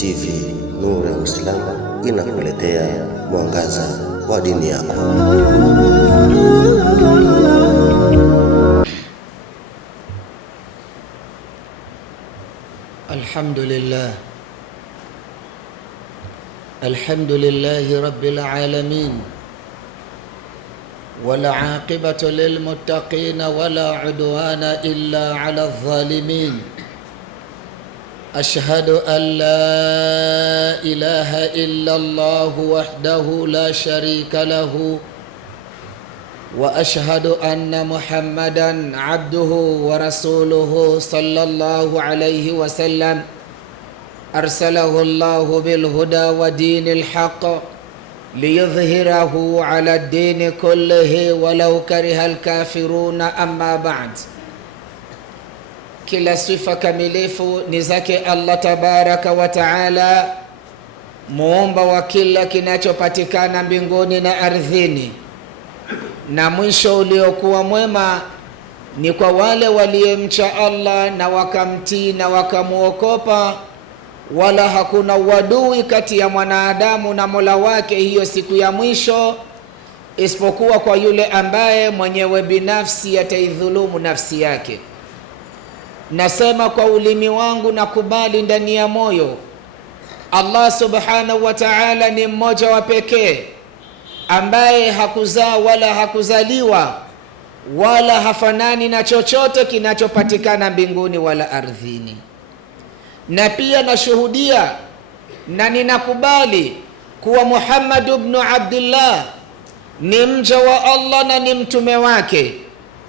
TV, nuru ya Uislamu inakuletea mwangaza wa dini yako. Alhamdulillahi rabbil alamin, wala aqibatu lil muttaqin wala udwana illa ala adh-dhalimin. Ashhadu an la ilaha illa Allah wahdahu la sharika lahu wa ashhadu anna Muhammadan abduhu wa rasuluhu sallallahu alayhi wa sallam arsalahu Allahu bil huda wa dinil haqq liyudhhirahu ala ad-din kullihi walau karihal kafiruna, amma ba'd. Kila sifa kamilifu ni zake Allah tabaraka wa taala, muumba wa kila kinachopatikana mbinguni na ardhini, na mwisho uliokuwa mwema ni kwa wale waliomcha Allah na wakamtii na wakamuokopa, wala hakuna uadui kati ya mwanadamu na Mola wake hiyo siku ya mwisho, isipokuwa kwa yule ambaye mwenyewe binafsi ataidhulumu nafsi yake. Nasema kwa ulimi wangu na kubali ndani ya moyo, Allah subhanahu wa ta'ala ni mmoja wa pekee, ambaye hakuzaa wala hakuzaliwa wala hafanani na chochote kinachopatikana mbinguni wala ardhini. Na pia nashuhudia na ninakubali kuwa Muhammad ibn Abdullah ni mja wa Allah na ni mtume wake.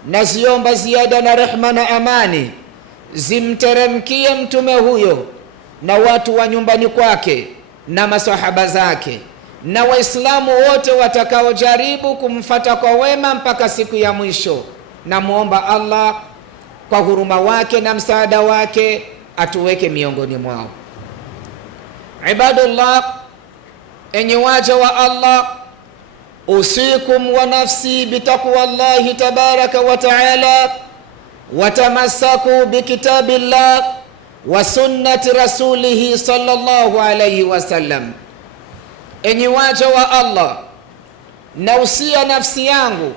Naziomba ziada na rehma na amani zimteremkie mtume huyo na watu wa nyumbani kwake na masahaba zake na Waislamu wote watakaojaribu kumfata kwa wema mpaka siku ya mwisho. Namuomba Allah kwa huruma wake na msaada wake atuweke miongoni mwao. Ibadullah, enyi waja wa Allah, usikum wa nafsi bitaqwa Allahi tabaraka wa taala, watamassaku bikitabillah wa sunnati rasulihi sallallahu alayhi wasallam. Enyi waja wa Allah, nausia nafsi yangu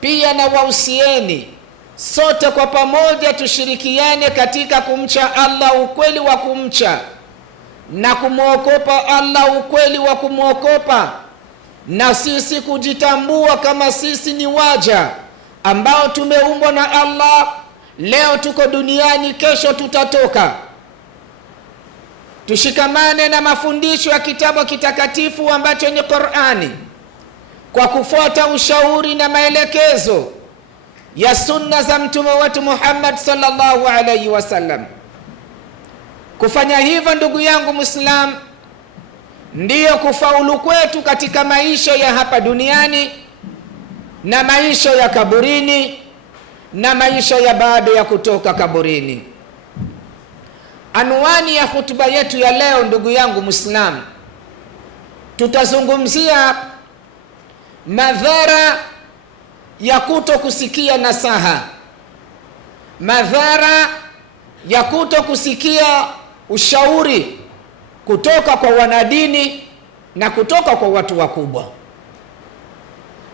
pia na wausieni sote kwa pamoja tushirikiane katika kumcha Allah ukweli wa kumcha, na kumwokopa Allah ukweli wa kumwokopa, na sisi kujitambua kama sisi ni waja ambao tumeumbwa na Allah. Leo tuko duniani, kesho tutatoka. Tushikamane na mafundisho ya kitabu kitakatifu ambacho ni Qur'ani, kwa kufuata ushauri na maelekezo ya sunna za mtume wetu Muhammad sallallahu alayhi wasallam. Kufanya hivyo, ndugu yangu Muislam, ndiyo kufaulu kwetu katika maisha ya hapa duniani na maisha ya kaburini na maisha ya baada ya kutoka kaburini. Anwani ya hutuba yetu ya leo, ndugu yangu Muislam, tutazungumzia madhara ya kuto kusikia nasaha, madhara ya kuto kusikia ushauri kutoka kwa wanadini na kutoka kwa watu wakubwa.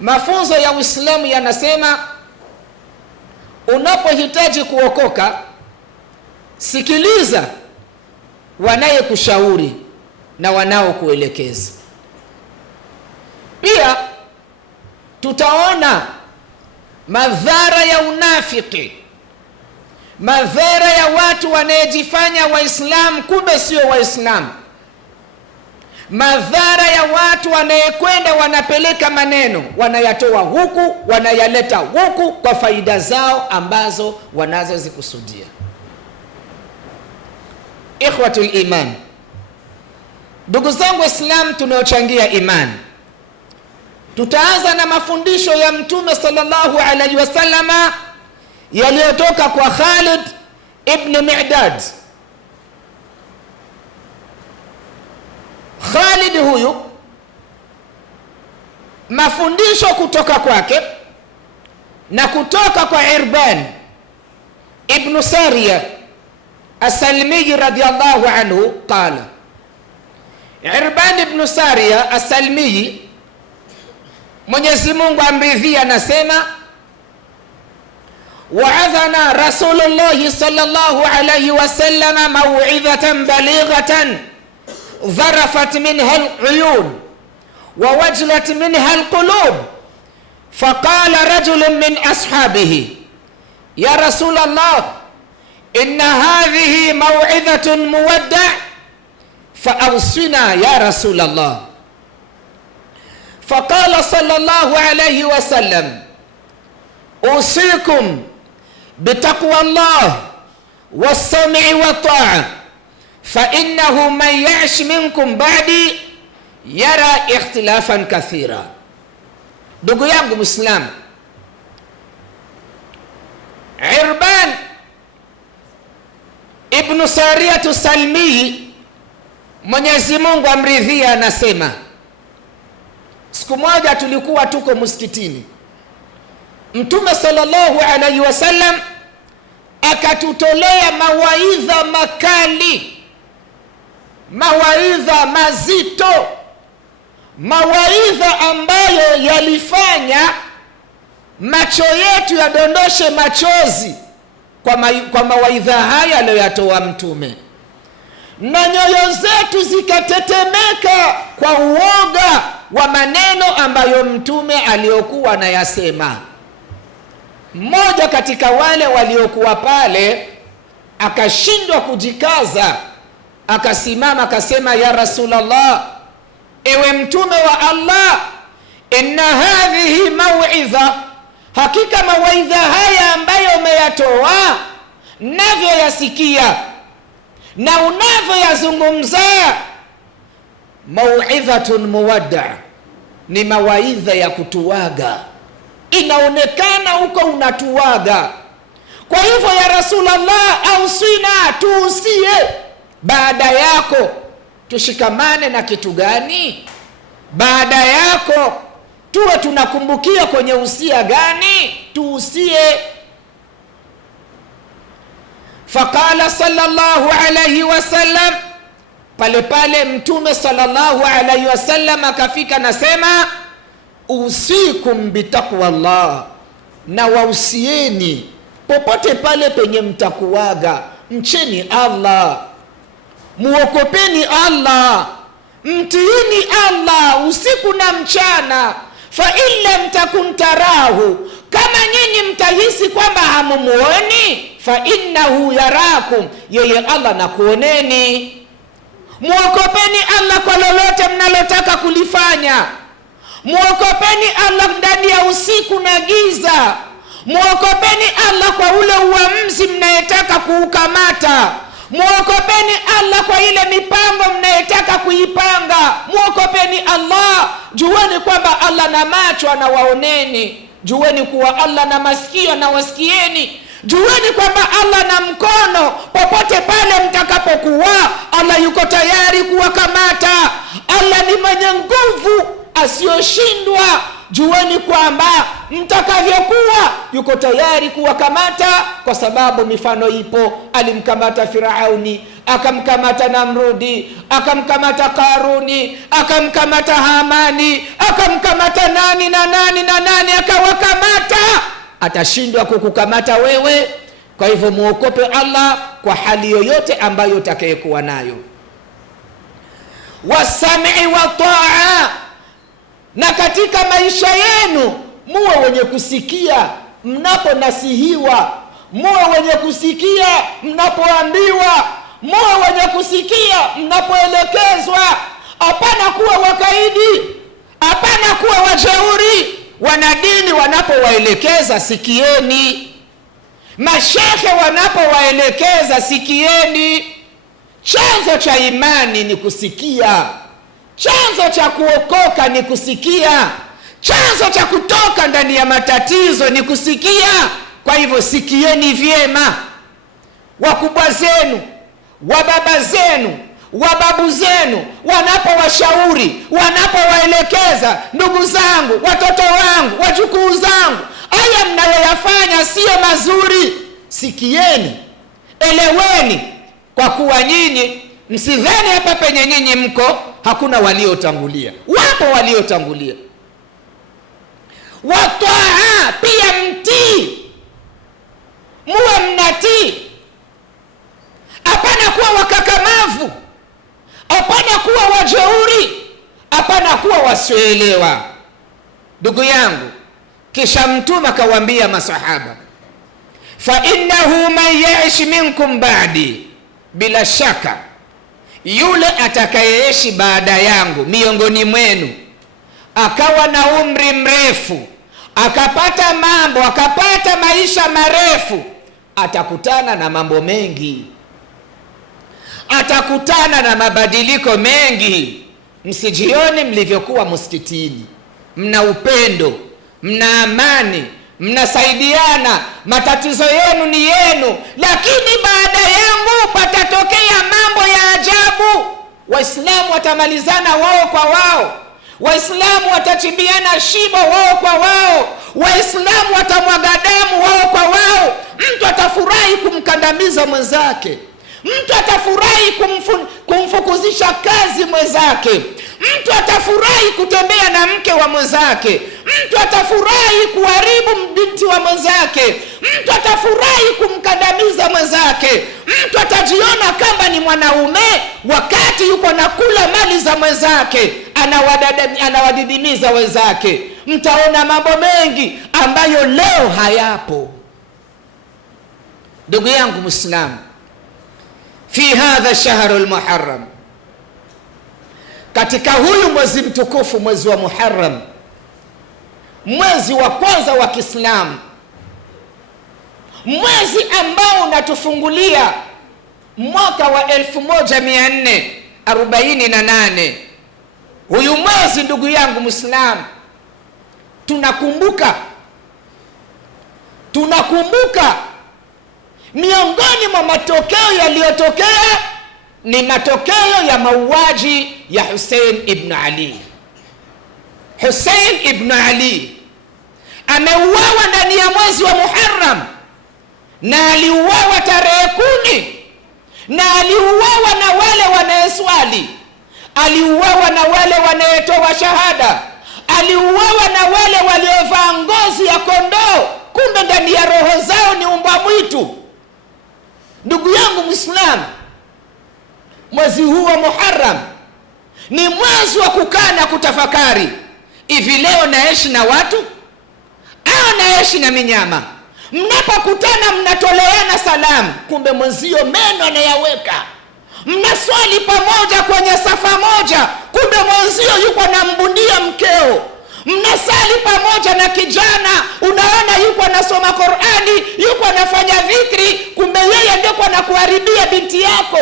Mafunzo ya Uislamu yanasema unapohitaji kuokoka, sikiliza wanayekushauri na wanaokuelekeza. Pia tutaona madhara ya unafiki, madhara ya watu wanayejifanya Waislamu kumbe sio Waislamu, madhara ya watu wanayekwenda wanapeleka maneno wanayatoa huku wanayaleta huku kwa faida zao ambazo wanazozikusudia. Ikhwatul iman, ndugu zangu Waislamu tunaochangia imani, tutaanza na mafundisho ya Mtume sallallahu alaihi wasallama yaliyotoka kwa Khalid ibn Mi'dad. Khalid huyu, mafundisho kutoka kwake na kutoka kwa Irban ibn Sariya As-Salmi radiyallahu anhu qala Irban ibn Sariya as-Salmi, Mwenyezi Mungu amridhia, anasema wa'adhana Rasulullah sallallahu alayhi wasallam maw'idhatan balighatan dharafat minha al-uyun wa wajlat minha al-qulub, faqala rajulun min ashabihi ya Rasulullah inna hadhihi maw'idhatun muwadda' فأوصنا يا رسول الله. فقال صلى الله عليه وسلم أوصيكم بتقوى الله والسمع والطاعة فإنه من يعش منكم بعدي يرى اختلافا كثيرا. Ndugu yangu Muislam, Irban ibn Sariyah as-Salmi, Mwenyezi Mungu amridhia, anasema siku moja tulikuwa tuko msikitini, Mtume sallallahu alaihi wasallam akatutolea mawaidha makali, mawaidha mazito, mawaidha ambayo yalifanya macho yetu yadondoshe machozi kwa mawaidha haya aliyoyatoa Mtume, na nyoyo zetu zikatetemeka kwa uoga wa maneno ambayo Mtume aliyokuwa anayasema. Mmoja katika wale waliokuwa pale akashindwa kujikaza, akasimama akasema, ya Rasulullah, ewe Mtume wa Allah, inna hadhihi maw'idha, hakika mawaidha haya ambayo umeyatoa navyo yasikia na unavyoyazungumza, mau'idhatun muwadda', ni mawaidha ya kutuaga, inaonekana huko unatuaga. Kwa hivyo ya Rasulullah, ausina, tuusie baada yako tushikamane na kitu gani? Baada yako tuwe tunakumbukia kwenye usia gani? Tuusie. Faqala sallallahu alayhi wasallam, pale pale Mtume sallallahu alayhi wasallam akafika, nasema usikum bitaqwallah, na wausieni popote pale penye mtakuwaga, mcheni Allah, muokopeni Allah, mtiini Allah usiku na mchana. Fa illa mtakun tarahu, kama nyinyi mtahisi kwamba hamumuoni, fa innahu yarakum, yeye Allah nakuoneni. Muokopeni Allah kwa lolote mnalotaka kulifanya. Muokopeni Allah ndani ya usiku na giza. Muokopeni Allah kwa ule uamuzi mnayetaka kuukamata. Muokopeni Allah kwa ile mipango mnayetaka kuipanga. Muokopeni Allah. Jueni kwamba Allah na macho anawaoneni. Jueni kuwa Allah na masikio anawasikieni. Jueni kwamba Allah na mkono, popote pale mtakapokuwa, Allah yuko tayari kuwakamata. Allah ni mwenye nguvu asiyoshindwa. Jueni kwamba mtakavyokuwa yuko tayari kuwakamata, kwa sababu mifano ipo. Alimkamata Firauni, akamkamata Namrudi, akamkamata Karuni, akamkamata Hamani, akamkamata nani na nani na nani, akawakamata. Atashindwa kukukamata wewe? Kwa hivyo muokope Allah kwa hali yoyote ambayo utakayekuwa nayo. Wasam'i wa ta'a, na katika maisha yenu muwe wenye kusikia mnaponasihiwa, muwe wenye kusikia mnapoambiwa, muwe wenye kusikia mnapoelekezwa. Hapana kuwa wakaidi, hapana kuwa wajeuri. Wanadini wanapowaelekeza sikieni, mashehe wanapowaelekeza sikieni. Chanzo cha imani ni kusikia, chanzo cha kuokoka ni kusikia, chanzo cha kutoka ndani ya matatizo ni kusikia. Kwa hivyo sikieni vyema. Wakubwa zenu, wababa zenu, wababu zenu wanapowashauri, wanapowaelekeza, ndugu zangu, watoto wangu, wajukuu zangu, haya mnayoyafanya sio mazuri, sikieni, eleweni. Kwa kuwa nyinyi msidhani hapa penye nyinyi mko hakuna waliotangulia. Wapo waliotangulia. Wataa, pia mtii, muwe mnatii. Hapana kuwa wakakamavu, hapana kuwa wajeuri, hapana kuwa wasioelewa. Ndugu yangu, kisha Mtume akawaambia masahaba, fa innahu man yaishi minkum ba'di, bila shaka yule atakayeishi baada yangu miongoni mwenu akawa na umri mrefu, akapata mambo, akapata maisha marefu, atakutana na mambo mengi, atakutana na mabadiliko mengi. Msijione mlivyokuwa msikitini, mna upendo, mna amani, mnasaidiana, matatizo yenu ni yenu, lakini baada yangu patatokea mambo ya ajabu. Waislamu watamalizana wao kwa wao, Waislamu watachimbiana shibo wao kwa wao, Waislamu watamwaga damu wao kwa wao. Mtu atafurahi kumkandamiza mwenzake, mtu atafurahi kumfukuzisha kazi mwenzake, mtu atafurahi kutembea na mke wa mwenzake, mtu atafurahi kuharibu binti wa mwenzake, mtu atafurahi kumkandamiza mwenzake, mtu atajiona kama ni mwanaume wakati yuko na kula mali za mwenzake, anawadidimiza wenzake. Mtaona mambo mengi ambayo leo hayapo. Ndugu yangu Muislamu, fi hadha shahru al-Muharram, katika huyu mwezi mtukufu, mwezi wa Muharram, mwezi wa kwanza wa Kiislamu, mwezi ambao unatufungulia mwaka wa 1448. Huyu mwezi, ndugu yangu Muislamu, tunakumbuka miongoni mwa matokeo yaliyotokea ni matokeo ya mauaji ya Hussein ibn Ali. Hussein ibn Ali ameuawa ndani ya mwezi wa Muharram, na aliuawa tarehe 10, na aliuawa na wale wanayeswali, aliuawa na wale wanayetoa shahada, aliuawa na wale waliovaa ngozi ya kondoo, kumbe ndani ya roho zao ni mbwa mwitu. Ndugu yangu Muislamu, mwezi huu wa Muharram ni mwezi wa kukaa na kutafakari. Hivi leo naishi na watu au naishi na minyama? Mnapokutana mnatoleana salamu, kumbe mwenzio meno anayaweka. Mnaswali pamoja kwenye safa moja, kumbe mwenzio yuko na mbundia mkeo. Mnasali pamoja na kijana, unaona yuko anasoma Qur'ani, yuko anafanya dhikri, kumbe yeye ndio anakuharibia binti yako.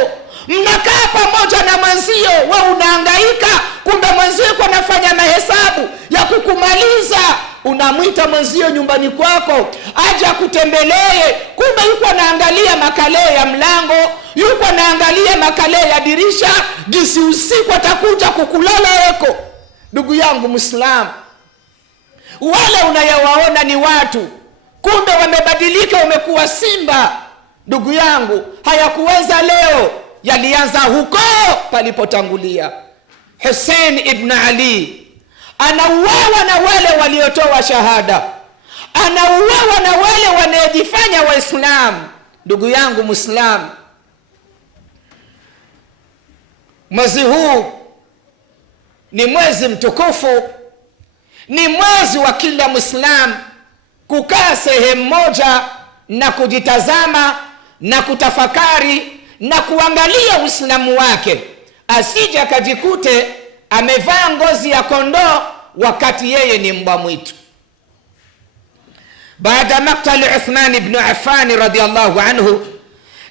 Mnakaa pamoja na mwenzio, wewe unahangaika, kumbe mwenzio yuko anafanya mahesabu ya kukumaliza. Unamwita mwenzio nyumbani kwako aje akutembelee, kumbe yuko anaangalia makale ya mlango, yuko anaangalia makale ya dirisha, jinsi usiku atakuja kukulala yako. Ndugu yangu Muislamu, wale unayawaona ni watu, kumbe wamebadilika, wamekuwa simba. Ndugu yangu, hayakuweza leo, yalianza huko palipotangulia. Hussein ibn Ali anauawa na wale waliotoa shahada, anauawa na wale wanayojifanya Waislamu. Ndugu yangu Muislamu, mwezi huu ni mwezi mtukufu, ni mwezi wa kila Muislamu kukaa sehemu moja na kujitazama na kutafakari na kuangalia Uislamu wake, asije akajikute amevaa ngozi ya kondoo wakati yeye ni mbwa mwitu. Baada maktali Uthman ibn Affan radiyallahu anhu,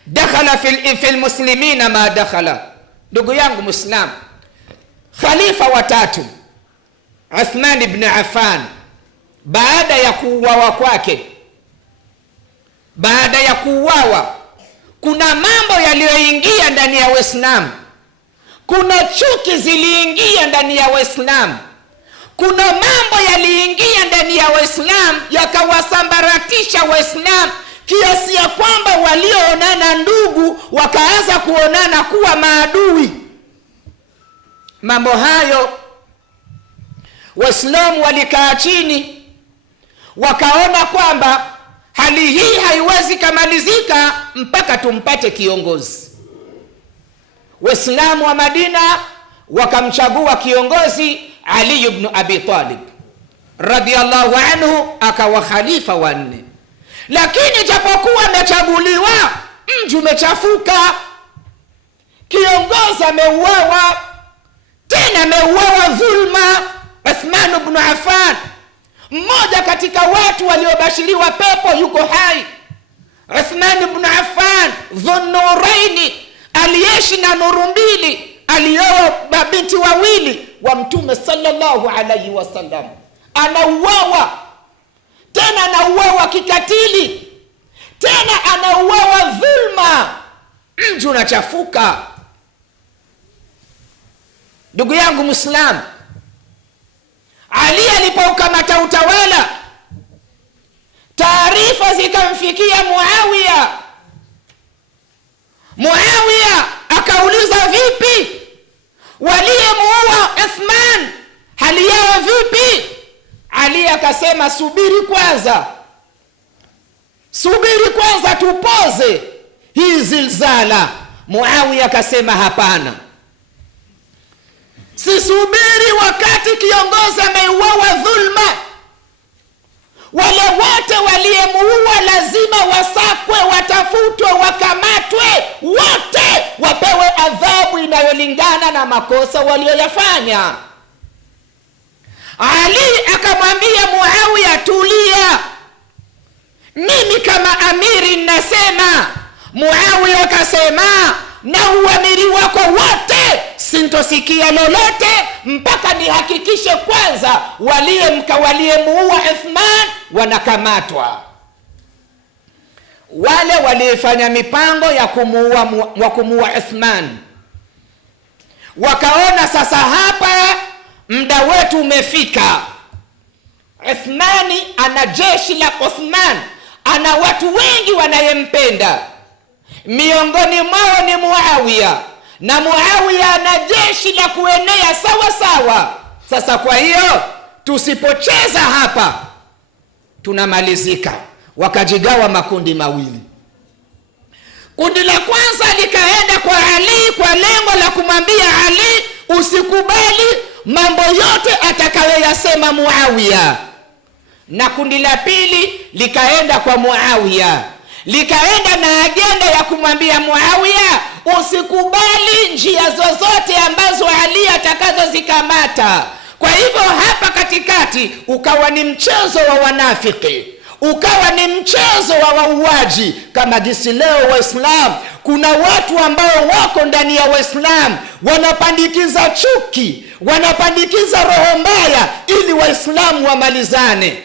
dakhala fi almuslimina ma dakhala. Ndugu yangu Muislamu, khalifa watatu Uthman ibn Affan, baada ya kuuawa kwake, baada ya kuuawa, kuna mambo yaliyoingia ndani ya Uislamu, kuna chuki ziliingia ndani ya Uislamu, kuna mambo yaliingia ndani ya Uislamu yakawasambaratisha Waislamu, kiasi ya kwamba walioonana ndugu wakaanza kuonana kuwa maadui. mambo hayo, Waislamu walikaa chini wakaona kwamba hali hii haiwezi kamalizika mpaka tumpate kiongozi. Waislamu wa Madina wakamchagua kiongozi Ali ibn Abi Talib radiyallahu anhu, akawa khalifa wa 4. Lakini japokuwa amechaguliwa, mji umechafuka, kiongozi ameuawa, tena ameuawa dhulma. Uthman ibn Affan, mmoja katika watu waliobashiriwa pepo, yuko hai. Uthman ibn Affan Dhunnuraini, aliyeishi na nuru mbili, alioa mabinti wawili wa Mtume sallallahu alayhi wasallam, anauawa, tena anauawa kikatili, tena anauawa dhulma, mji unachafuka. Ndugu yangu Muislamu, Ali alipoukamata utawala, taarifa zikamfikia Muawiya. Muawiya akauliza, vipi waliyemuua Uthman, hali yao vipi? Ali akasema, subiri kwanza tupoze hii zilzala. Muawiya akasema, hapana, sisubiri wakati kiongozi ameuawa dhulma. Wale wote waliyemuua lazima wasakwe, watafutwe, wakamatwe, wote wapewe adhabu inayolingana na makosa walioyafanya. Ali akamwambia Muawiya, tulia, mimi kama amiri nasema. Muawiya akasema, na uamiri wako wote sintosikia lolote mpaka nihakikishe kwanza waliyemuua Uthman wanakamatwa. Wale walifanya mipango ya kumuua Uthman wakaona, sasa hapa muda wetu umefika. Uthmani ana jeshi la Uthman, ana watu wengi wanayempenda, miongoni mwao ni Muawiya, na Muawiya ana jeshi la kuenea sawa sawa. Sasa kwa hiyo tusipocheza hapa tunamalizika. Wakajigawa makundi mawili. Kundi la kwanza likaenda kwa Ali kwa lengo la kumwambia Ali, usikubali mambo yote atakayoyasema Muawiya. Na kundi la pili likaenda kwa Muawiya, likaenda na agenda ya kumwambia Muawiya, usikubali njia zozote ambazo Ali atakazozikamata. Kwa hivyo hapa katikati ukawa ni mchezo wa wanafiki, ukawa ni mchezo wa wauaji. Kama jinsi leo Waislamu kuna watu ambao wako ndani ya Waislamu wanapandikiza chuki, wanapandikiza roho mbaya ili Waislamu wamalizane.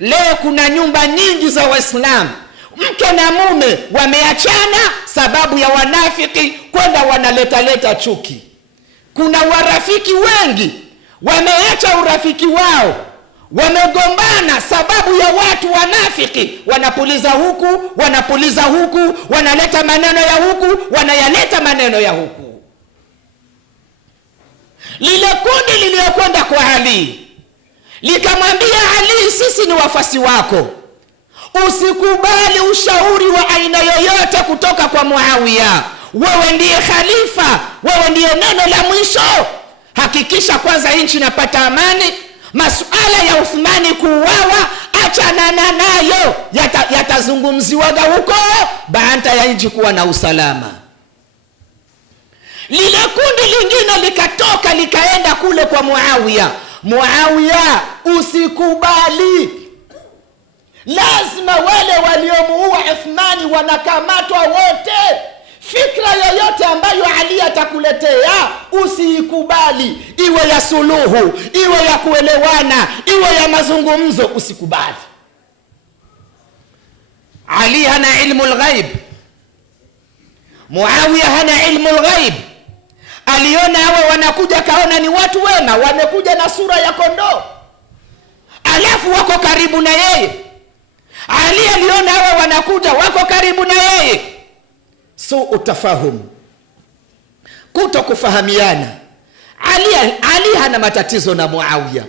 Leo kuna nyumba nyingi za Waislamu, mke na mume wameachana sababu ya wanafiki kwenda wanaleta chuki. Kuna warafiki wengi wameacha urafiki wao, wamegombana sababu ya watu wanafiki, wanapuliza huku, wanaleta maneno ya huku, wanayaleta maneno ya huku. Lile kundi liliokwenda kwa Ali likamwambia Ali, sisi ni wafasi wako, usikubali ushauri wa aina yoyote kutoka kwa Muawiya. Wewe ndiye khalifa, wewe ndiye neno la mwisho. Hakikisha kwanza nchi inapata amani. Masuala ya Uthmani kuuawa, achana nayo, yatazungumziwaga huko baada ya nchi kuwa na usalama. Lile kundi lingine likatoka likaenda kule kwa Muawiya. Muawiya, usikubali, lazima wale waliomuua Uthmani wanakamatwa wote. Fikra yoyote ambayo Ali atakuletea usikubali, iwe ya suluhu, iwe ya kuelewana, iwe ya mazungumzo, usikubali. Ali hana ilmu al-ghaib, Muawiya hana ilmu al-ghaib. Aliona hawa wanakuja, kaona ni watu wema, wamekuja na sura ya kondoo, alafu wako karibu na yeye. Ali aliona hawa wanakuja wako karibu na yeye, utafahumu, kuto kufahamiana. Ali hana matatizo na Muawiya,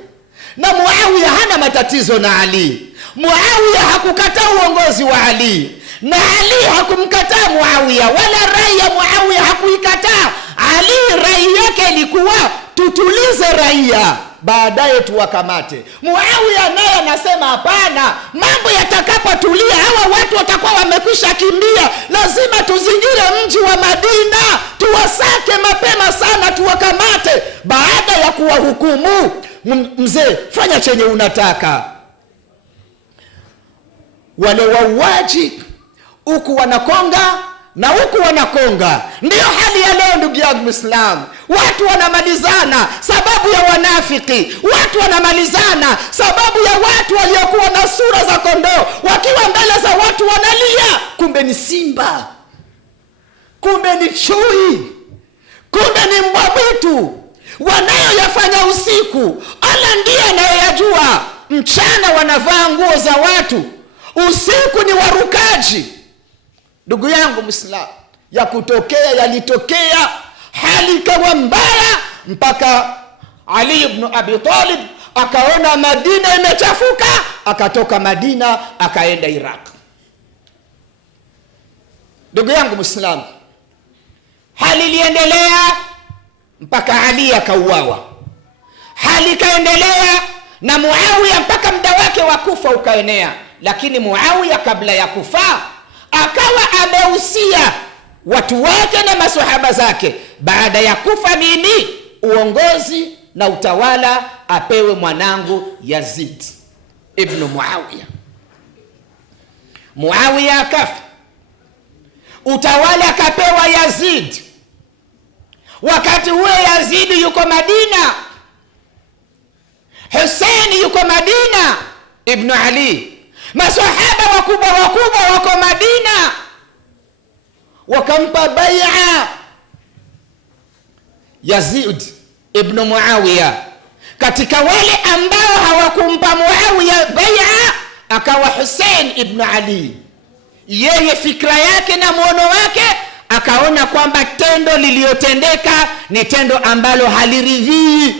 na Muawiya hana matatizo na Ali. Muawiya hakukataa uongozi wa Ali, na Ali hakumkataa Muawiya, wala rai ya Muawiya hakuikataa Ali. Rai yake ilikuwa tutulize raia, baadaye tuwakamate. Muawiya naye anasema hapana, mambo yatakapotulia hawa watu watakuwa wamekwisha kimbia, lazima tuzingire mji wa Madina, tuwasake mapema sana, tuwakamate. Baada ya kuwahukumu, mzee, fanya chenye unataka. Wale wauaji huku wanakonga na huku wanakonga. Ndio hali ya leo, ndugu yangu Muislamu. Watu wanamalizana sababu ya wanafiki, watu wanamalizana sababu ya watu waliokuwa na sura za kondoo, wakiwa mbele za watu wanalia, kumbe ni simba, kumbe ni chui, kumbe ni mbwa mwitu. Wanayoyafanya usiku Allah ndiye anayeyajua. Mchana wanavaa nguo za watu, usiku ni warukaji. Ndugu yangu Muislamu, ya kutokea yalitokea, hali ikawa mbaya mpaka Ali ibn Abi Talib akaona Madina imechafuka, akatoka Madina akaenda Iraq. Ndugu yangu Muislamu, hali iliendelea mpaka Ali akauawa. Hali ikaendelea na Muawiya mpaka muda wake wa kufa ukaenea. Lakini Muawiya kabla ya kufa akawa amehusia watu wake na maswahaba zake, baada ya kufa mimi uongozi na utawala apewe mwanangu Yazid ibn Muawiya. Muawiya akafa, utawala akapewa Yazid. Wakati huo Yazid yuko Madina, Hussein yuko Madina, Ibn Ali, maswahaba wakubwa wako Madina, wakampa bai'a Yazid ibn Muawiya. Katika wale ambao hawakumpa Muawiya bai'a akawa Hussein ibn Ali. Yeye fikra yake na muono wake akaona kwamba tendo liliyotendeka ni tendo ambalo haliridhii,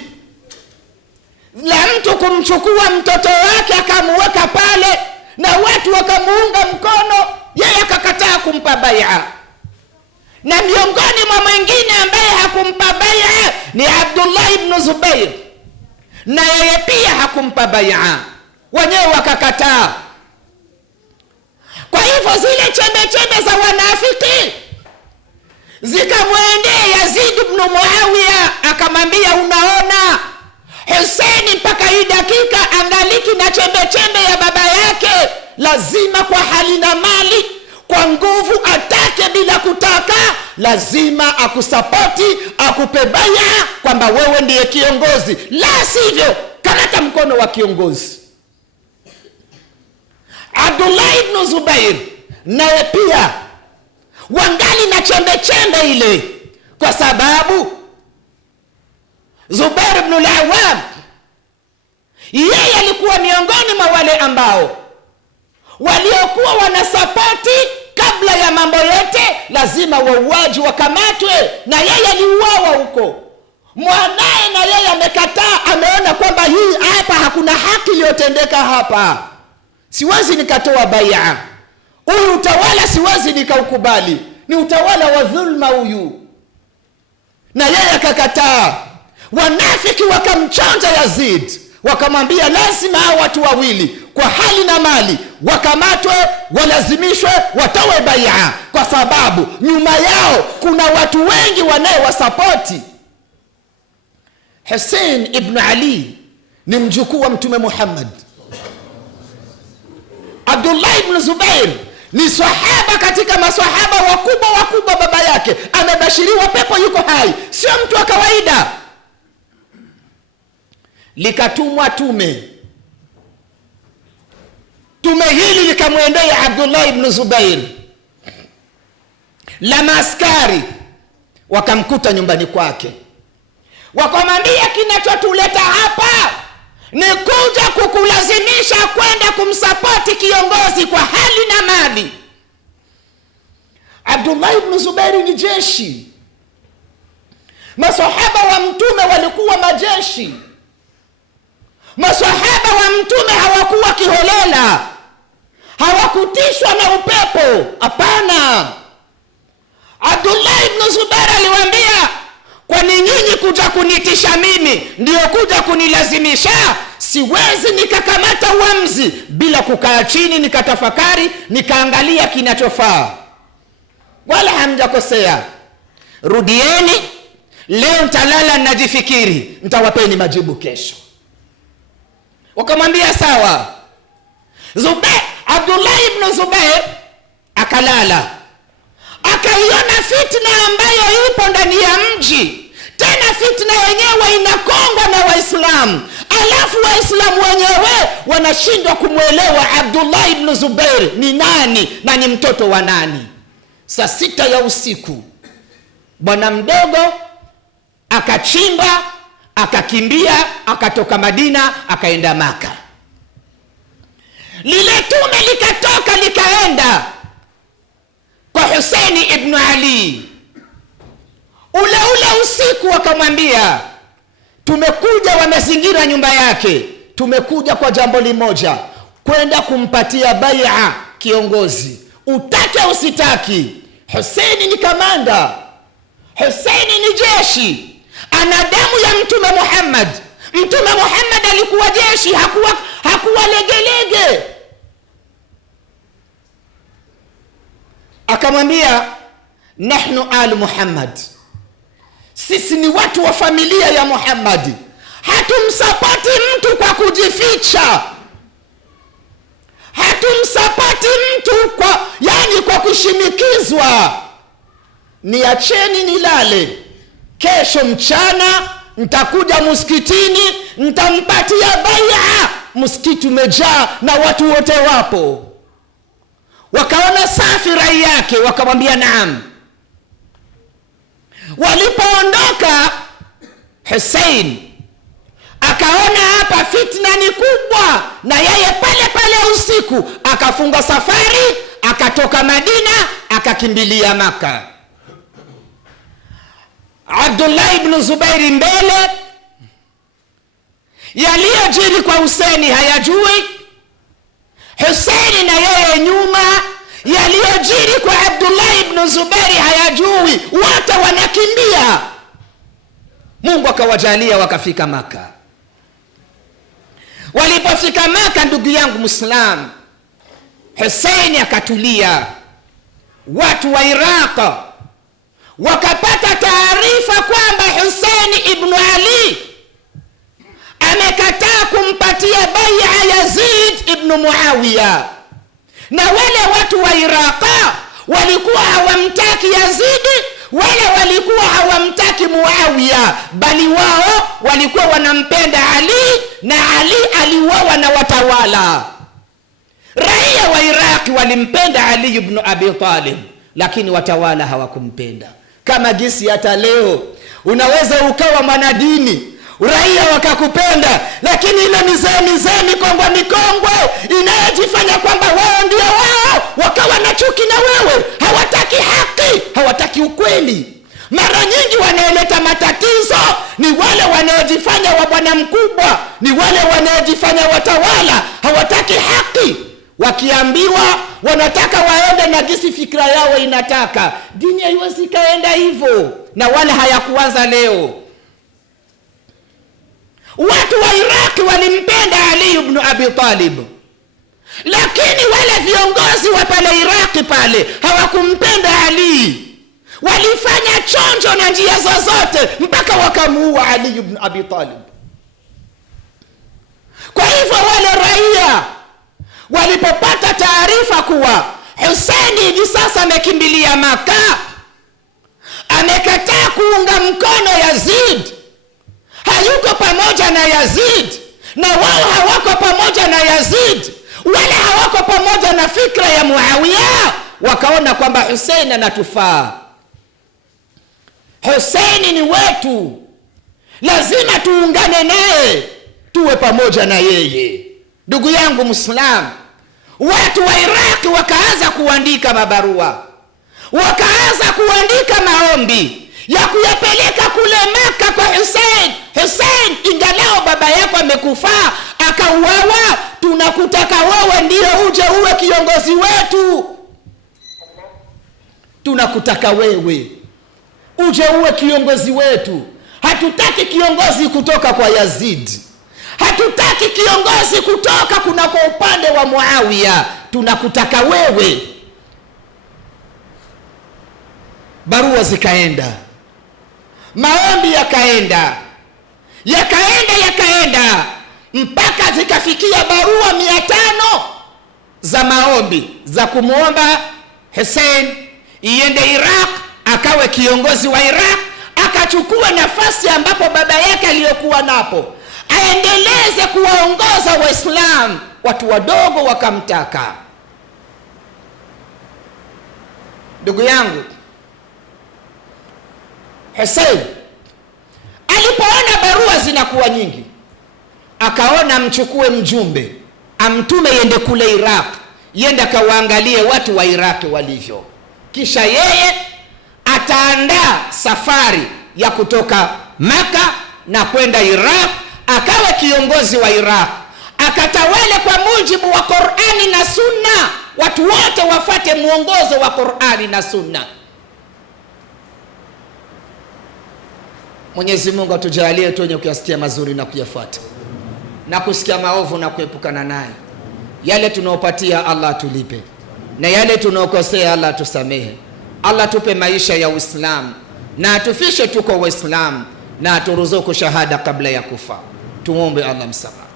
la mtu kumchukua mtoto wake akamweka pale na watu wakamuunga mkono, yeye akakataa kumpa bai'a. Na miongoni mwa mwingine ambaye hakumpa bai'a ni Abdullah ibn Zubair, na yeye pia hakumpa bai'a, wenyewe wakakataa. Kwa hivyo zile chembe za wanafiki zikamwendea Yazid ibn Muawiya, akamwambia unaona, Hussein mpaka hii dakika angaliki na chembe ya baba yake, lazima kwa hali na mali, kwa nguvu, atake bila kutaka, lazima akusapoti, akupe bai'a kwamba wewe ndiye kiongozi, la sivyo kamata mkono wa kiongozi. Abdullah ibn Zubair naye pia wangali na chembe ile, kwa sababu Zubair ibn al-Awwam yeye alikuwa miongoni mwa wale ambao waliokuwa wanasapoti kabla ya mambo yote lazima wauaji wakamatwe, na yeye aliuawa huko. Mwanae na yeye amekataa, ameona kwamba hii hapa hakuna haki iliyotendeka hapa, siwezi nikatoa bai'a, huyu utawala siwezi nikaukubali, ni utawala wa dhulma huyu, na yeye akakataa. Wanafiki wakamchanja Yazid, wakamwambia lazima hao watu wawili kwa hali na mali wakamatwe, walazimishwe watowe bai'a, kwa sababu nyuma yao kuna watu wengi wanayewasapoti. Hussein ibn Ali ni mjukuu wa Mtume Muhammad. Abdullah ibn Zubair ni sahaba katika maswahaba wakubwa, baba yake amebashiriwa pepo, yuko hai, sio mtu wa kawaida. Likatumwa tume hili likamwendea Abdullah ibn Zubair, la maaskari wakamkuta nyumbani kwake, wakamwambia kinachotuleta hapa ni kuja kukulazimisha kwenda kumsapoti kiongozi kwa hali na mali. Abdullah ibn Zubair ni jeshi, Masahaba wa mtume walikuwa majeshi. Masahaba wa mtume hawakuwa kiholela, hawakutishwa na upepo. Hapana. Abdullah ibn Zubair aliwaambia, kwani nyinyi kuja kunitisha mimi ndio kuja kunilazimisha? Siwezi nikakamata uamuzi bila kukaa chini nikatafakari, nikaangalia kinachofaa. Wala hamjakosea. Rudieni leo, nitalala najifikiri, nitawapeni majibu kesho. Wakamwambia sawa. Abdullah ibn Zubair akalala, akaiona fitna ambayo ipo ndani ya mji. Tena fitna yenyewe inakongwa na Waislamu, alafu Waislamu wenyewe wanashindwa kumwelewa Abdullah ibn Zubair ni nani na ni mtoto wa nani. Saa 6 ya usiku bwana mdogo akachimba, akakimbia, akatoka Madina, akaenda Maka. Lile tume likatoka likaenda kwa Husaini ibn Ali. Ule usiku wakamwambia, tumekuja, wamezingira nyumba yake, tumekuja kwa jambo limoja, kwenda kumpatia bai'a kiongozi, utake usitaki. Husaini ni kamanda, Husaini ni jeshi, ana damu ya Mtume Muhammad. Mtume Muhammad alikuwa jeshi, hakuwa legelege. Akamwambia, nahnu al Muhammad, sisi ni watu wa familia ya Muhammad, hatumsapoti mtu kwa kujificha, hatumsapoti mtu kwa kushimikizwa. Niacheni nilale, kesho mchana nitakuja msikitini, nitampatia bai'a. Msikiti umejaa na watu wote wapo. Wakaona safi rai yake, wakamwambia naam. Walipoondoka, Hussein akaona hapa fitna ni kubwa, na yeye pale usiku akafunga safari, akatoka Madina, akakimbilia Maka. Abdullah ibn Zubairi mbele, yaliyojiri kwa Husaini hayajui. Husaini na yeye nyuma, yaliyojiri kwa Abdullah ibn Zubairi hayajui. Wote wanakimbia. Mungu akawajalia wakafika Maka. Walipofika Maka, ndugu yangu Muislam, Husaini akatulia. Watu wa Iraq wakapata taarifa kwamba Husaini ibn Ali amekataa kumpatia bai'a Yazid ibn Muawiya. Na wale watu wa Iraq walikuwa hawamtaki Yazidi, wale walikuwa hawamtaki Muawiya, bali wao walikuwa wanampenda Ali, na Ali aliuawa na watawala. Raia wa Iraq walimpenda Ali ibn Abi Talib, lakini watawala hawakumpenda. Kama jinsi hata leo unaweza ukawa mwanadini, raia wakakupenda, lakini ile mizee mikongwe inayojifanya kwamba wao ndio wao, wakawa na chuki na wewe, hawataki haki, hawataki ukweli. Mara nyingi wanaeleta matatizo ni wale wanaojifanya wa bwana mkubwa, ni wale wanaojifanya watawala, hawataki haki. Wakiambiwa wanataka waende na jinsi fikra yao inataka. Dini haiwezi kaenda hivyo, na wala hayakuanza leo. Watu wa Iraq walimpenda Ali ibn Abi Talib, lakini wale viongozi wa pale Iraq pale hawakumpenda Ali. Walifanya chonjo na njia zozote mpaka wakamuua Ali ibn Abi Talib. Kwa hivyo wale raia walipopata taarifa kuwa Husaini hivi sasa amekimbilia Maka, amekataa kuunga mkono Yazid, hayuko pamoja na Yazid, na wao hawako pamoja na Yazid, wala hawako pamoja na fikra ya Muawiya, wakaona kwamba Husaini anatufaa. Husaini ni wetu, lazima tuungane naye, tuwe pamoja na yeye. Ndugu yangu Muislam, watu wa Iraq wakaanza kuandika mabarua, wakaanza kuandika maombi ya kuyapeleka kule Maka kwa Hussein. Hussein, ingalao baba yako amekufa akauawa, tunakutaka wewe ndio uje uwe kiongozi wetu. Tunakutaka wewe uje uwe kiongozi wetu. Hatutaki kiongozi kutoka kwa Yazid, hatutaki kiongozi kutoka kuna kwa upande wa Muawiya, tunakutaka wewe. Barua zikaenda, maombi yakaenda mpaka zikafikia barua 500 za maombi za kumuomba Hussein iende Iraq, akawe kiongozi wa Iraq, akachukua nafasi ambapo baba yake aliyokuwa napo, aendeleze kuwaongoza Waislamu. Watu wadogo wakamtaka. Ndugu yangu, Hussein alipoona barua zinakuwa nyingi, akaona mchukue mjumbe amtume yende kule Iraq, yende akawaangalie watu wa Iraq walivyo, kisha yeye ataandaa safari ya kutoka Maka na kwenda Iraq, akawe kiongozi wa Iraq, akatawale kwa mujibu wa Qur'ani na Sunna. Watu wote wafate muongozo wa Qur'ani na Sunna. Mwenyezi Mungu atujalie tuenye kuyasikia mazuri na kuyafuata, na kusikia maovu na kuepukana naye. Yale tunaopatia Allah tulipe, na yale tunaokosea Allah tusamehe. Allah tupe maisha ya Uislamu na atufishe tuko Waislamu, na aturuzuku shahada kabla ya kufa. Tumuombe Allah msamaha.